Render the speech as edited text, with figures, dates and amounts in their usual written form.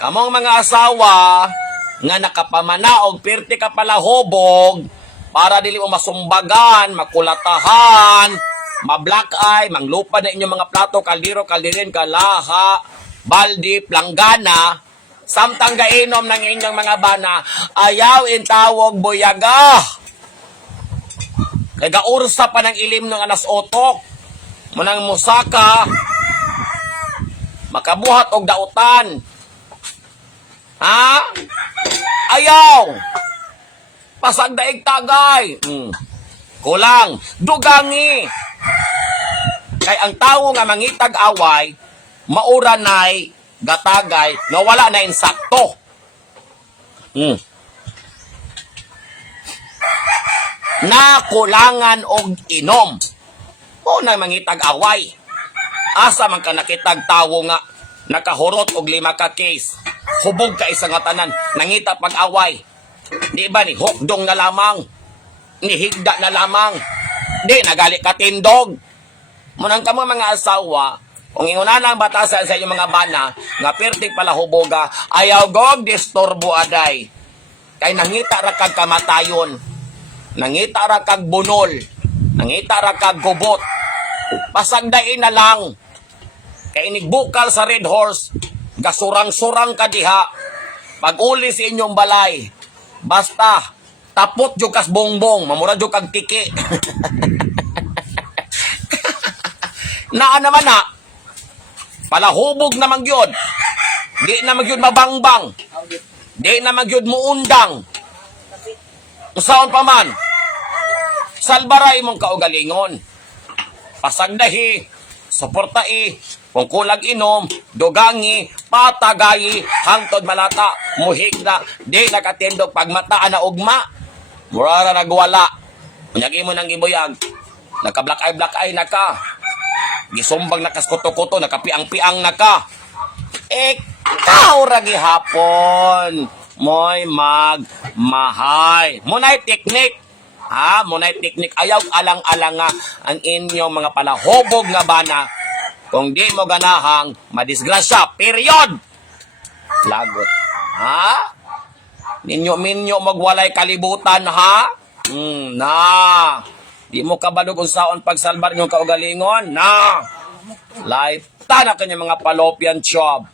Kamong mga asawa nga nakapamanaog, pirti ka pala hubog, para dili mo masumbagan, makulatahan, ma-black eye, manglupa na inyong mga plato, kaldero, kaldirin, kalaha, baldi, planggana, samtang gainom ng inyong mga bana, ayaw intawog buyaga. Kaya gaursa pa ng ilim ng anas otok, munang musaka, makabuhat og dautan. Ha? Ayaw! Pasag daig tagay. Kulang. Dugangi. Kay ang tao nga mangitag away, maura na'y gatagay na wala na insakto. Na kulangan og inom. O na mangitag away. Asa man ka nakitag tawo nga nakahurot og 5 ka case. Hubog ka isa nga tanan, nangita pag-away. Di ba ni hukdong na lamang, ni higda na lamang, di nagali ka tindog. Munang kamo mga asawa, kung inguna ng batasan sa inyong mga bana, nga pertik pala huboga, ayaw gog disturbo aday. Kay nangita ra kag kamatayon, nangita ra kag bunol, nangita ra kag gubot. Pasagdain na lang. Kay inigbukal sa Red Horse, gasurang-surang ka diha, pag-uli sa inyong balay, basta, tapot yung kas bongbong, mamura yung kag tiki. Naa naman na, palahubog na magyod, di na magyod mabangbang, di na magyod muundang, usaon pa man, salbaray mong kaugalingon, pasagdahi, suportai, kung kulag inom, dugangi, patagayi, hangtod malata, muhig na, di nakatindog pagmataan na ugma. Murara nagwala. Munyagi mo ng ibuyag. Naka-black eye na ka. Gisumbang nakaskuto-kuto, nakapiang-piang na ka. Ikaw ragi hapon. Mo'y magmahay. Munay teknik. Ha? Munay teknik. Ayaw alang-alanga ang inyong mga palahobog nga bana. Kung di mo ganahang, madisgrasya. Period! Lagot. Ha? Ninyo magwalay kalibutan, ha? Na. Di mo kabalog unsaon pagsalbar yung kaugalingon, na. Life. Tanak kanya mga fallopian tube.